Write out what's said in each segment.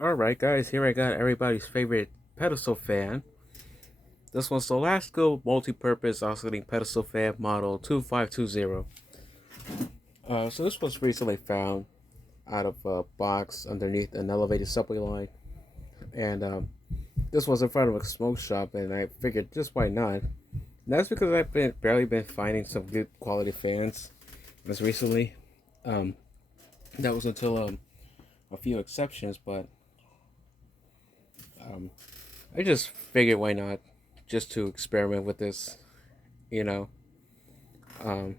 Alright guys, here I got everybody's favorite pedestal fan. This one's the Lasko multi-purpose oscillating pedestal fan model 2520. So this was recently found out of a box underneath an elevated subway line. And this was in front of a smoke shop, and I figured just why not. And that's because I've been barely been finding some good quality fans as recently. Um, that was until a few exceptions, but um, I just figured why not, just to experiment with this, you know. Um,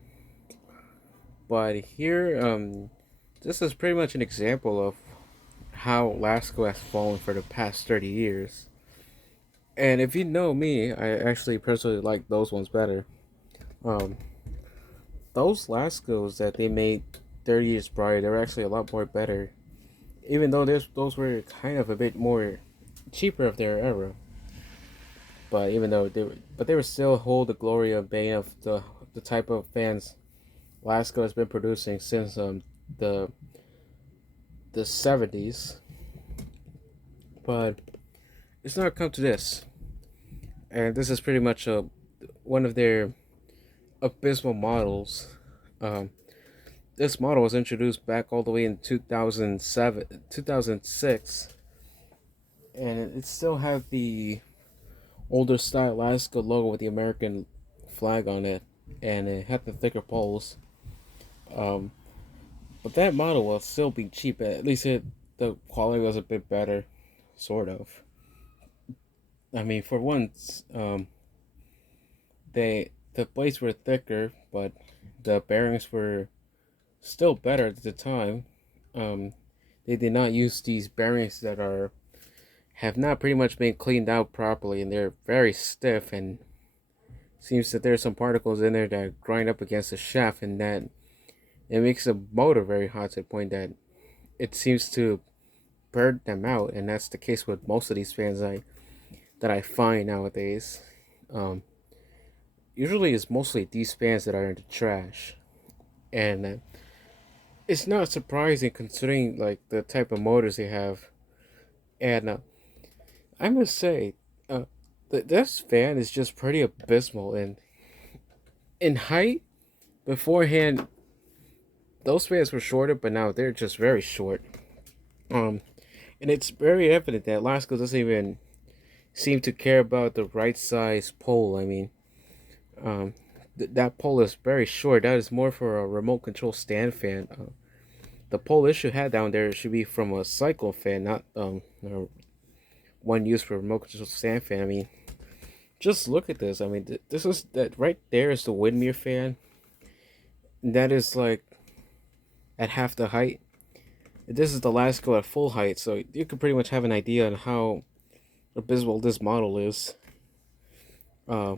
but here, this is pretty much an example of how Lasko has fallen for the past 30 years. And if you know me, I actually personally like those ones better. Um, those Laskos that they made 30 years prior, they were actually a lot more better. Even though those were kind of a bit more cheaper of their era. But even though they were still hold the glory of being of the type of fans Lasko has been producing since the the 70s. But it's not come to this, and this is pretty much one of their abysmal models. Um, this model was introduced back all the way in 2007, 2006, and it still have the older style Lasko logo with the American flag on it, and it had the thicker poles. Um, but that model will still be cheap. At least the quality was a bit better, sort of. I mean, for once, the blades were thicker, but the bearings were still better at the time. Um, they did not use these bearings that are have not pretty much been cleaned out properly, and they're very stiff. And seems that there's some particles in there that grind up against the shaft, and that it makes the motor very hot to the point that it seems to burn them out. And that's the case with most of these fans that I find nowadays. Um, Usually it's mostly these fans that are in the trash, and it's not surprising considering like the type of motors they have. And I must say, this fan is just pretty abysmal in height. Beforehand, those fans were shorter, but now they're just very short. Um, and it's very evident that Lasko doesn't even seem to care about the right size pole. I mean, um, that pole is very short. That is more for a remote control stand fan. The pole it should have down there should be from a cycle fan, not one used for remote control stand fan. I mean, just look at this. I mean, this is that right there is the windmere fan. And that is like at half the height. This is the Lasko at full height, so you can pretty much have an idea on how abysmal this model is. Uh,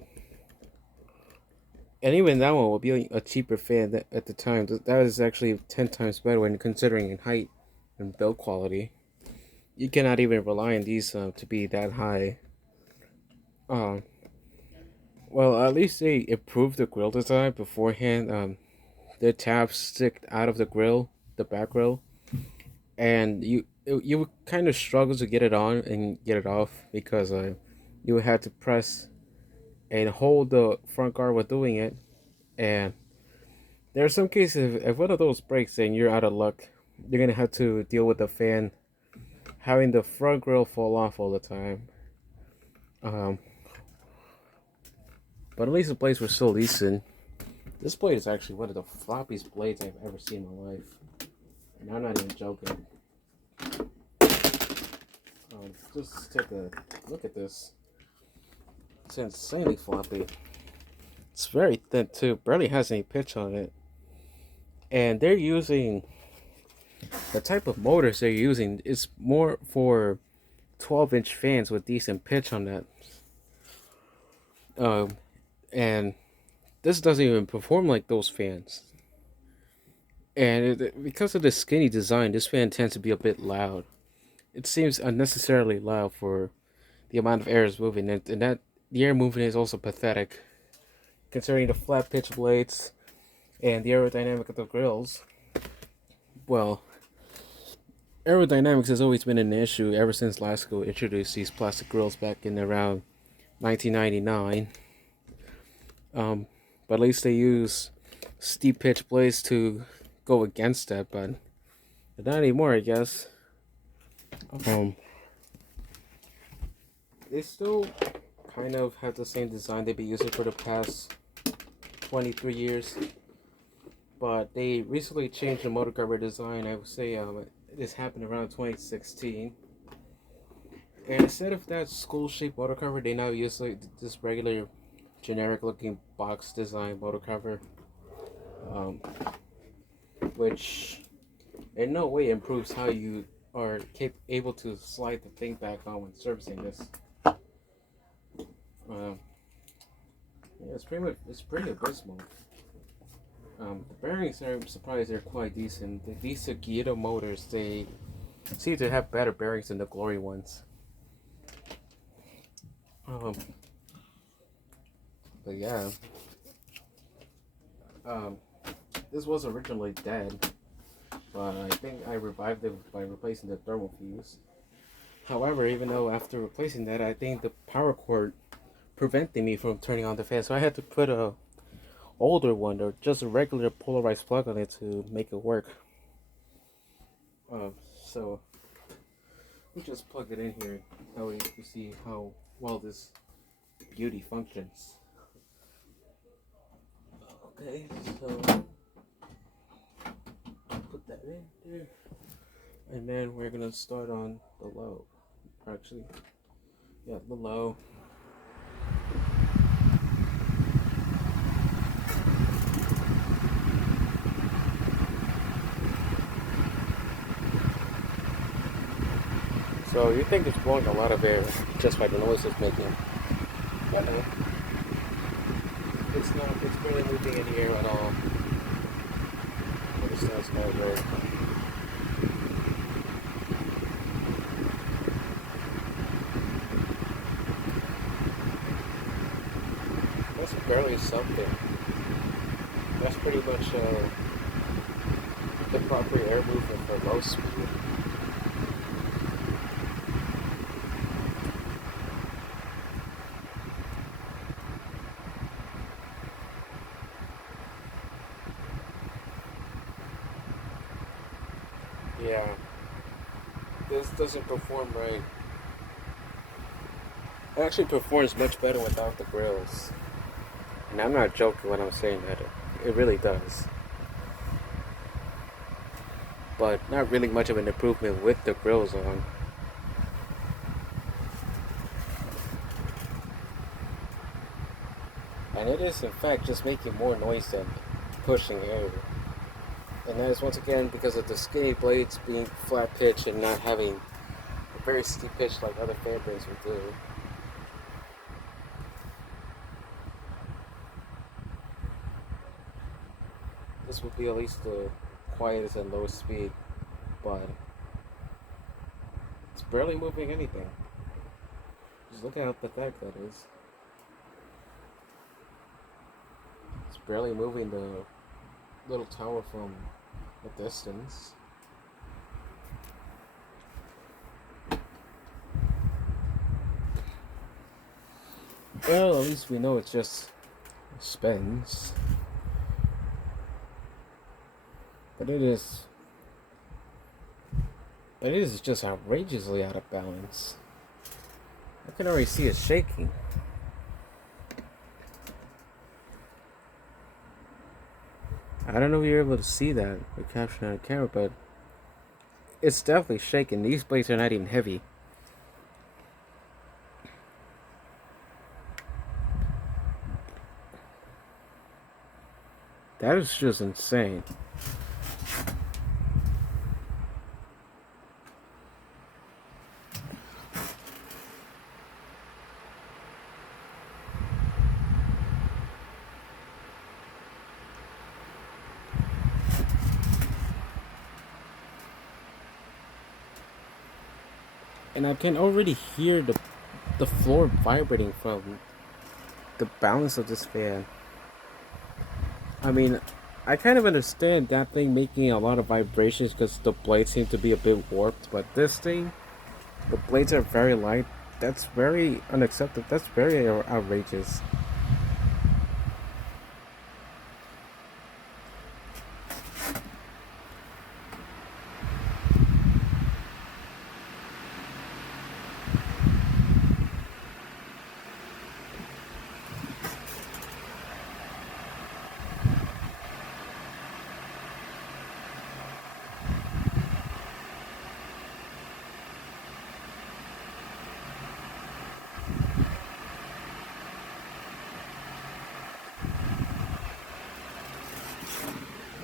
and even that one will be a cheaper fan at the time. That is actually 10 times better when considering in height and build quality. You cannot even rely on these to be that high. Um, well, at least they improved the grill design beforehand. The tabs stick out of the grill, the back grill, and you would kind of struggle to get it on and get it off because you would have to press and hold the front guard while doing it. And there are some cases if one of those breaks, then you're out of luck. You're gonna have to deal with the fan having the front grill fall off all the time. Um, but at least the blades were still decent. This blade is actually one of the floppiest blades I've ever seen in my life. And I'm not even joking. Just take a look at this. It's insanely floppy. It's very thin too, barely has any pitch on it. And they're using the type of motors they're using is more for 12-inch fans with decent pitch on that. Um, and this doesn't even perform like those fans. And because of the skinny design, this fan tends to be a bit loud. It seems unnecessarily loud for the amount of air is moving, and that the air moving is also pathetic, considering the flat pitch blades and the aerodynamic of the grills. Well, Aerodynamics has always been an issue ever since Lasko introduced these plastic grills back in around 1999. Um, but at least they use steep pitch blades to go against that, but not anymore, I guess. Um, they still kind of have the same design they've been using for the past 23 years, but they recently changed the motor cover design. I would say this happened around 2016. And instead of that skull-shaped motor cover, they now use like this regular, generic-looking box design motor cover, um, which in no way improves how you are able to slide the thing back on when servicing this. Um, yeah, it's pretty abysmal. The bearings are surprised they're quite decent. These Sugita motors, they seem to have better bearings than the Glory ones. Um, but yeah, um, this was originally dead, but I think I revived it by replacing the thermal fuse. However, even though after replacing that, I think the power cord prevented me from turning on the fan, so I had to put a older one or just a regular polarized plug on it to make it work. So we just plugged it in here. That way you see how well this beauty functions. Okay, so put that in there, and then we're gonna start on the low. Actually, yeah, the low. So you think it's blowing a lot of air just by the noise it's making. But no, it's not. It's barely moving any air at all. It sounds kind of weird. That's barely something. That's pretty much the proper air movement for low speed. Yeah, this doesn't perform right. It actually performs much better without the grills. And I'm not joking when I'm saying that. It really does. But not really much of an improvement with the grills on. And it is in fact just making more noise than pushing air. And that is once again because of the skinny blades being flat pitch and not having a very steep pitch like other fan blades would do. This would be at least the quietest and lowest speed, but it's barely moving anything. Just look at how pathetic that is. It's barely moving the little tower from a distance. Well, at least we know it just spins. But it is just outrageously out of balance. I can already see it shaking. I don't know if you're able to see that or capture it on camera, but it's definitely shaking. These blades are not even heavy. That is just insane. And I can already hear the floor vibrating from the balance of this fan. I mean, I kind of understand that thing making a lot of vibrations because the blades seem to be a bit warped, but this thing, the blades are very light. That's very unacceptable. That's very outrageous.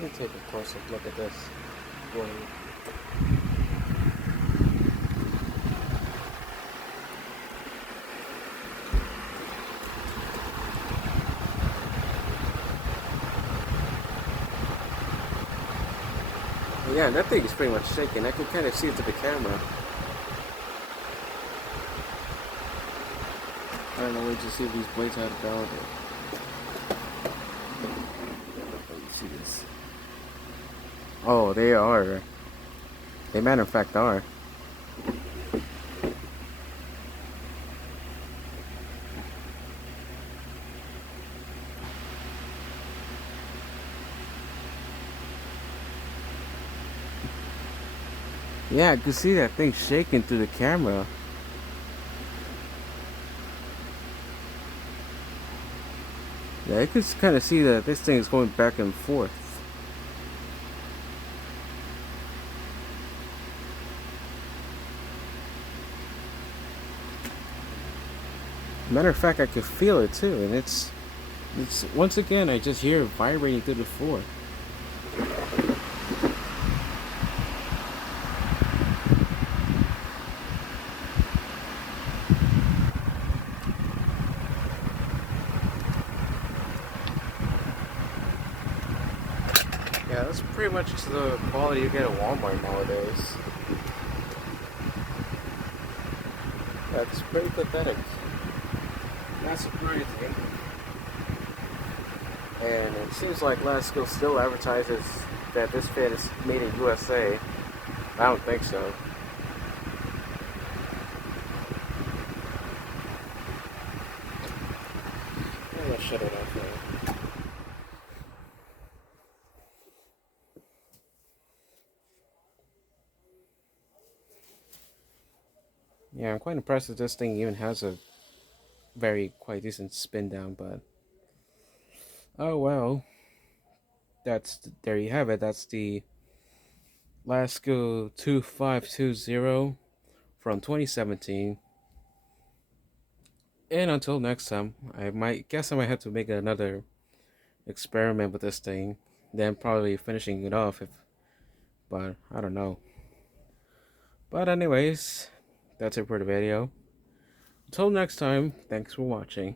Let me take a closer look at this blade. Yeah, that thing is pretty much shaking. I can kind of see it to the camera. I don't know, wait to see if these blades have valid. Let me see this. Oh, they are. They matter of fact are. Yeah, I could see that thing shaking through the camera. Yeah, I could kind of see that this thing is going back and forth. Matter of fact, I could feel it too, and it's once again I just hear it vibrating through the floor. Yeah, that's pretty much the quality you get at Walmart nowadays. That's pretty pathetic. Not surprising. And it seems like Lasko still advertises that this fan is made in USA. I don't think so. I'm gonna shut it off now. Yeah, I'm quite impressed that this thing even has a very quite decent spin down, but oh well. There you have it. That's the Lasko 2520 from 2017. And until next time, I might have to make another experiment with this thing, then probably finishing it off but I don't know. But anyways, that's it for the video. Until next time, thanks for watching.